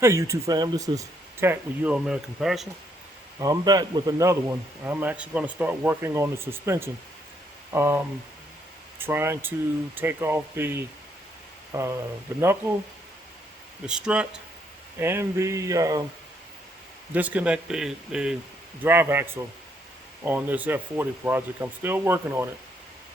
Hey YouTube fam, this is Cat with Euro.American.Passion. I'm back with another one. I'm actually going to start working on the suspension. Trying to take off the knuckle, the strut, and the disconnect the drive axle on this F-40 project. I'm still working on it.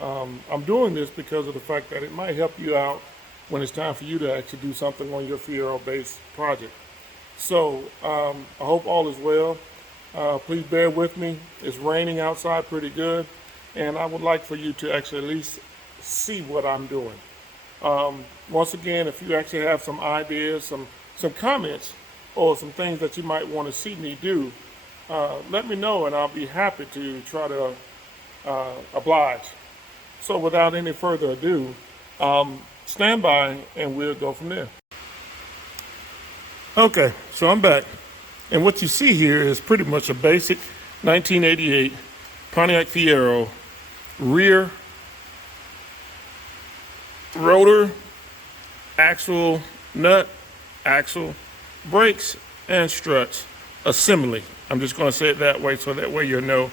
I'm doing this because of the fact that it might help you out when it's time for you to actually do something on your Fiero-based project. So I hope all is well. Please bear with me. It's raining outside pretty good, and I would like for you to actually at least see what I'm doing. Once again, if you actually have some ideas, some comments, or some things that you might want to see me do, let me know, and I'll be happy to try to oblige. So without any further ado, stand by and we'll go from there. Okay, so I'm back. And what you see here is pretty much a basic 1988 Pontiac Fiero rear rotor, axle, nut, axle, brakes, and struts assembly. I'm just going to say it that way so that way you'll know.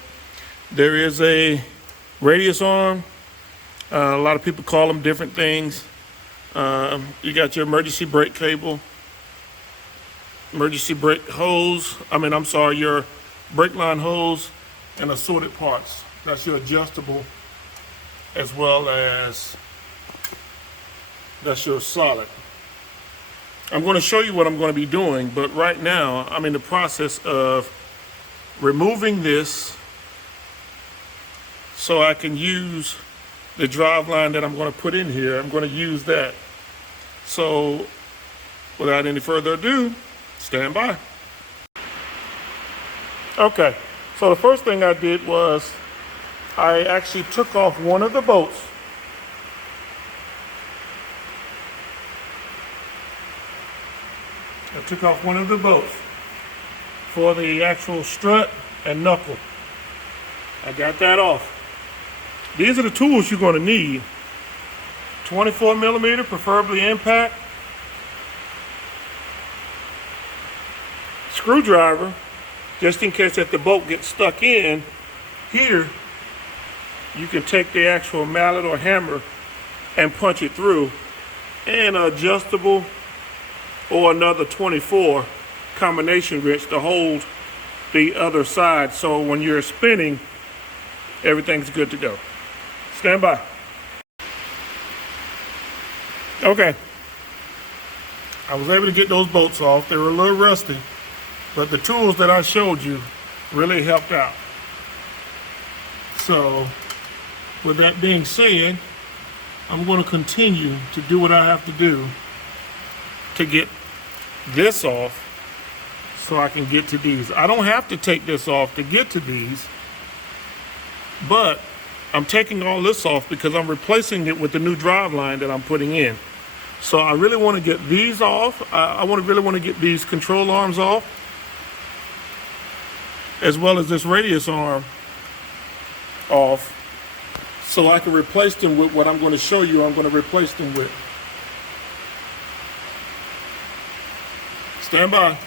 There is a radius arm. A lot of people call them different things. You got your emergency brake cable, emergency brake hose. Your brake line hose and assorted parts. That's your adjustable, as well as that's your solid. I'm going to show you what I'm going to be doing, but right now I'm in the process of removing this so I can use the drive line that I'm going to put in here. I'm going to use that. So without any further ado, stand by. Okay, so the first thing I did was I actually took off one of the bolts. I took off one of the bolts for the actual strut and knuckle. I got that off. These are the tools you're going to need. 24 millimeter, preferably impact. Screwdriver, just in case if the bolt gets stuck in here, you can take the actual mallet or hammer and punch it through. And an adjustable or another 24 combination wrench to hold the other side, so when you're spinning, everything's good to go. Stand by. Okay, I was able to get those bolts off. They were a little rusty, but the tools that I showed you really helped out. So with that being said, I'm going to continue to do what I have to do to get this off so I can get to these. I don't have to take this off to get to these, but I'm taking all this off because I'm replacing it with the new drive line that I'm putting in. So I really want to get these off. I really want to get these control arms off, as well as this radius arm off, so I can replace them with what I'm going to show you I'm going to replace them with. Stand by.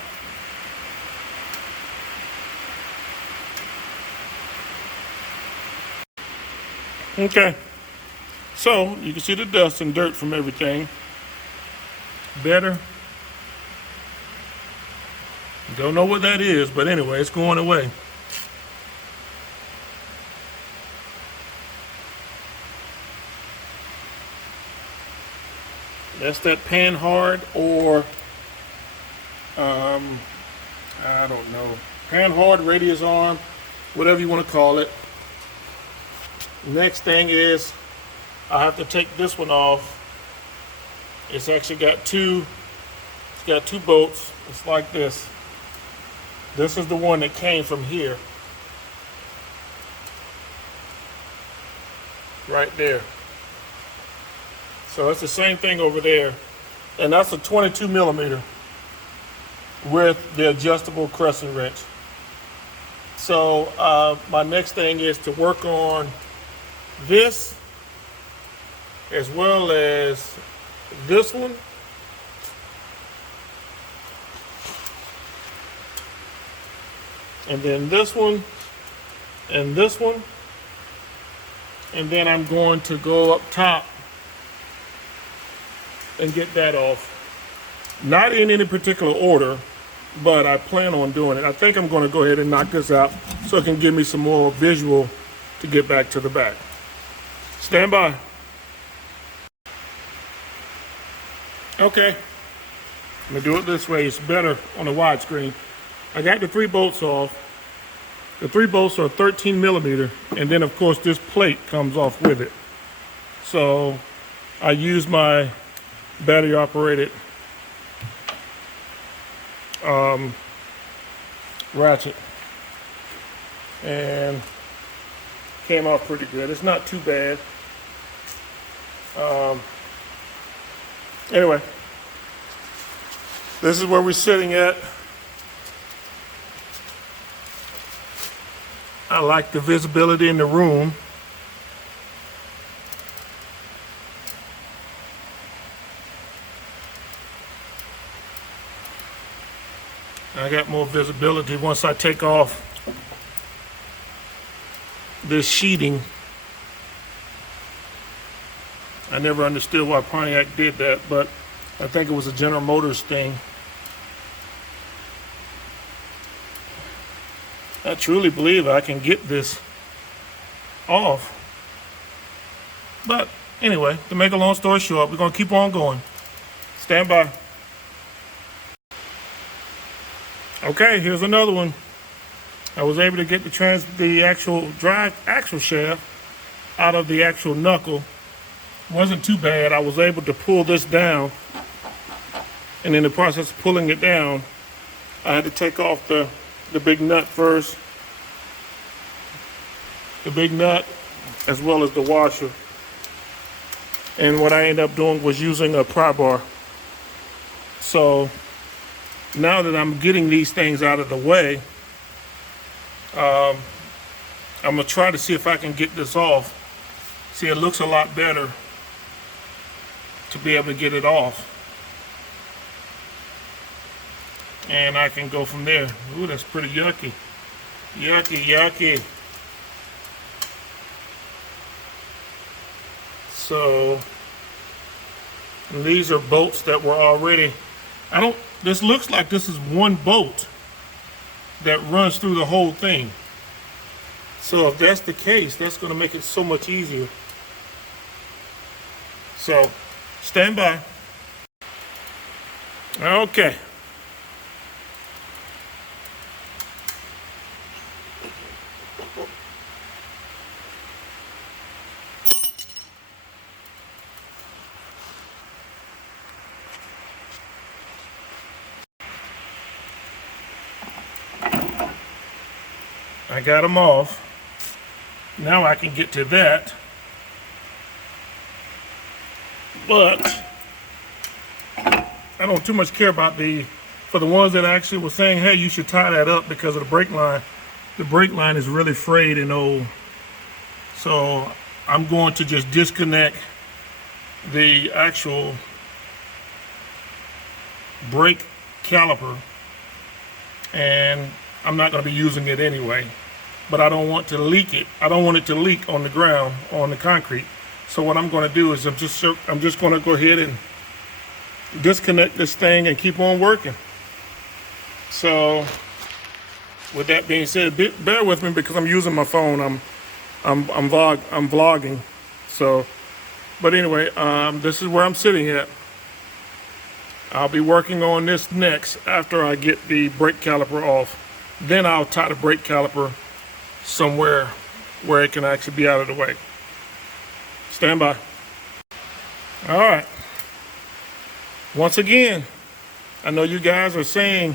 Okay, so you can see the dust and dirt from everything. Better. Don't know what that is, but anyway, it's going away. That's that pan hard, or I don't know, pan hard, radius arm, whatever you want to call it. Next thing is I have to take this one off. It's actually got two bolts. It's like this. This is the one that came from here. Right there. So it's the same thing over there. And that's a 22 millimeter with the adjustable crescent wrench. So my next thing is to work on this, as well as this one, and then this one, and this one. And then I'm going to go up top and get that off. Not in any particular order, but I plan on doing it. I think I'm going to go ahead and knock this out so it can give me some more visual to get back to the back. Stand by. Okay, I'm gonna do it this way. It's better on the widescreen. I got the 3 bolts off. The 3 bolts are 13 millimeter, and then of course this plate comes off with it. So I use my battery operated ratchet, and came off pretty good. It's not too bad. Anyway, this is where we're sitting at. I like the visibility in the room. I got more visibility once I take off this sheeting. I never understood why Pontiac did that, but I think it was a General Motors thing. I truly believe I can get this off. But anyway, to make a long story short, we're gonna keep on going. Stand by. Okay, here's another one. I was able to get the actual drive axle shaft out of the actual knuckle. Wasn't too bad. I was able to pull this down, and in the process of pulling it down, I had to take off the big nut first. The big nut as well as the washer. And what I ended up doing was using a pry bar. So now that I'm getting these things out of the way, I'm gonna try to see if I can get this off. See, it looks a lot better to be able to get it off. And I can go from there. Ooh, that's pretty yucky. Yucky, yucky. So, these are bolts that were already, this looks like this is one bolt that runs through the whole thing. So if that's the case, that's going to make it so much easier. So, stand by. Okay. I got them off. Now I can get to that. But I don't too much care about for the ones that actually were saying, hey, you should tie that up because of the brake line. The brake line is really frayed and old. So I'm going to just disconnect the actual brake caliper, and I'm not going to be using it anyway. But I don't want to leak it. I don't want it to leak on the ground, on the concrete. So what I'm going to do is I'm just going to go ahead and disconnect this thing and keep on working. So with that being said, bear with me because I'm using my phone. I'm vlogging. So, but anyway, this is where I'm sitting at. I'll be working on this next after I get the brake caliper off. Then I'll tie the brake caliper somewhere where it can actually be out of the way. Stand by. All right. Once again, I know you guys are saying,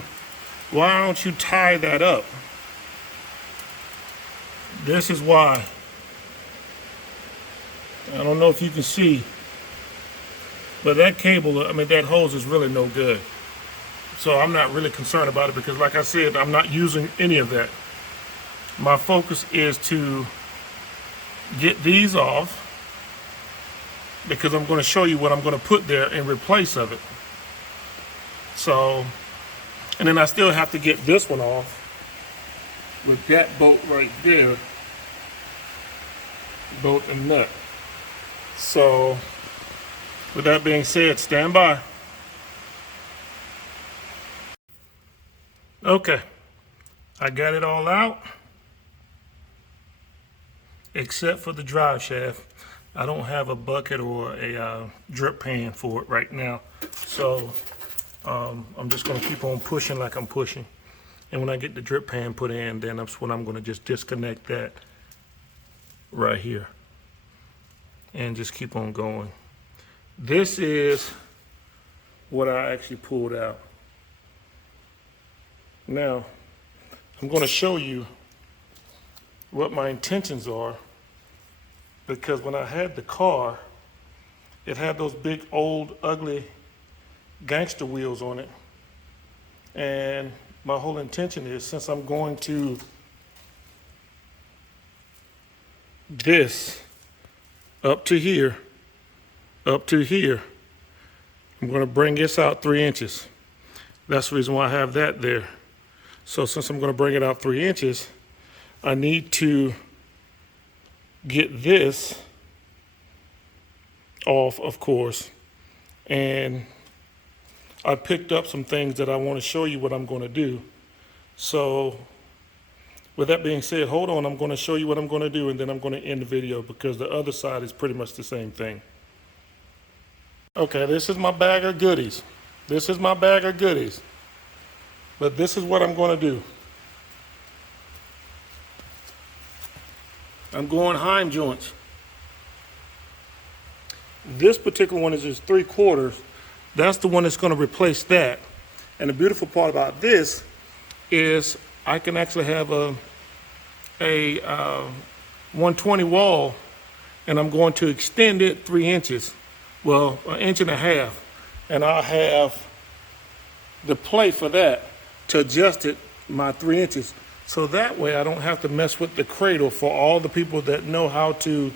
why don't you tie that up? This is why. I don't know if you can see, but that cable, that hose is really no good. So I'm not really concerned about it because, like I said, I'm not using any of that. My focus is to get these off because I'm going to show you what I'm going to put there in replace of it. So, and then I still have to get this one off. with that bolt right there, bolt and nut. So with that being said, stand by. Okay, I got it all out except for the drive shaft. I don't have a bucket or a drip pan for it right now, so I'm just going to keep on pushing like I'm pushing. And when I get the drip pan put in, then that's when I'm going to just disconnect that right here and just keep on going. This is what I actually pulled out. Now, I'm going to show you what my intentions are, because when I had the car, it had those big old ugly gangster wheels on it. And my whole intention is, since I'm going to this up to here, I'm going to bring this out 3 inches. That's the reason why I have that there. So since I'm going to bring it out 3 inches, I need to get this off, of course. And I picked up some things that I want to show you what I'm going to do. So with that being said, hold on, I'm going to show you what I'm going to do, and then I'm going to end the video because the other side is pretty much the same thing. Okay, this is my bag of goodies. But this is what I'm going to do. I'm going Heim joints. This particular one is just 3/4. That's the one that's going to replace that. And the beautiful part about this is I can actually have a 120 wall, and I'm going to extend it 3 inches. Well, 1.5 inches. And I'll have the plate for that to adjust it my 3 inches. So that way I don't have to mess with the cradle for all the people that know how to,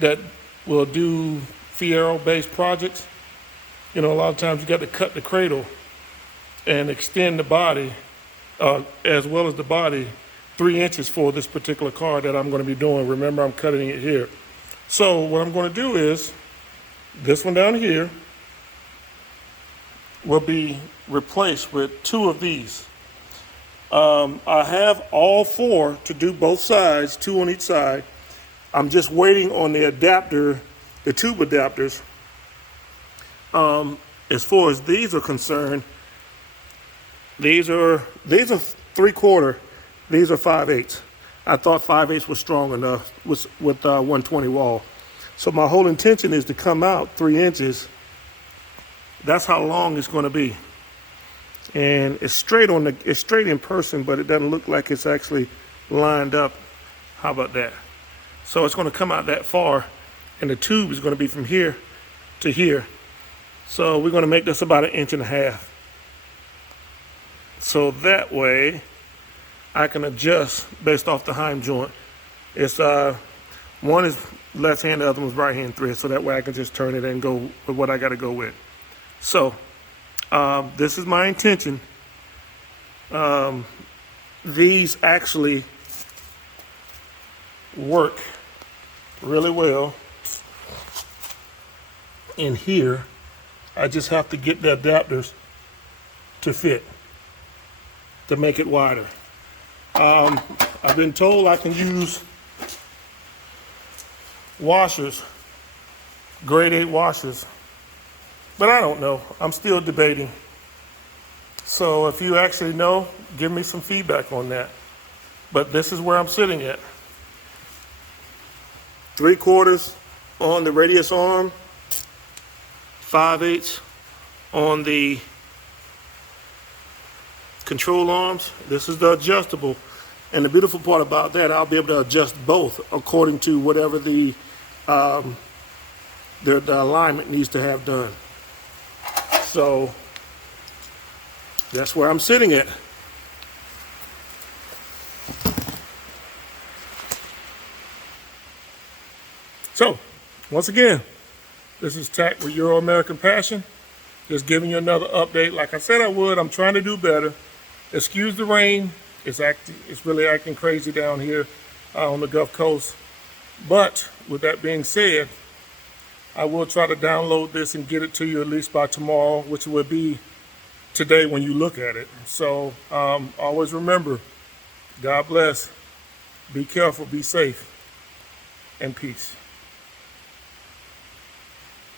that will do Fiero-based projects. You know, a lot of times you got to cut the cradle and extend the body, as well as the body, 3 inches for this particular car that I'm going to be doing. Remember, I'm cutting it here. So what I'm going to do is, this one down here will be replaced with 2 of these. I have all 4 to do both sides, 2 on each side. I'm just waiting on the adapter, the tube adapters. As far as these are concerned, these are 3/4, these are 5/8. I thought 5/8 was strong enough with 120 wall. So my whole intention is to come out 3 inches. That's how long it's going to be. And it's straight in person, but it doesn't look like it's actually lined up. How about that? So it's going to come out that far, and the tube is going to be from here to here. So we're going to make this about 1.5 inches. So that way I can adjust based off the Heim joint. It's one is left hand, the other one's right hand thread, so that way I can just turn it and go with what I got to go with. So this is my intention. These actually work really well in here. I just have to get the adapters to fit, to make it wider. I've been told I can use washers, grade 8 washers, but I don't know. I'm still debating. So if you actually know, give me some feedback on that. But this is where I'm sitting at. 3/4 on the radius arm, 5/8 on the control arms. This is the adjustable. And the beautiful part about that, I'll be able to adjust both according to whatever the alignment needs to have done. So that's where I'm sitting at. So, once again, this is Tack with Euro.American.Passion. Just giving you another update. Like I said I would, I'm trying to do better. Excuse the rain. It's really acting crazy down here on the Gulf Coast. But with that being said, I will try to download this and get it to you at least by tomorrow, which will be today when you look at it. So always remember, God bless, be careful, be safe, and peace.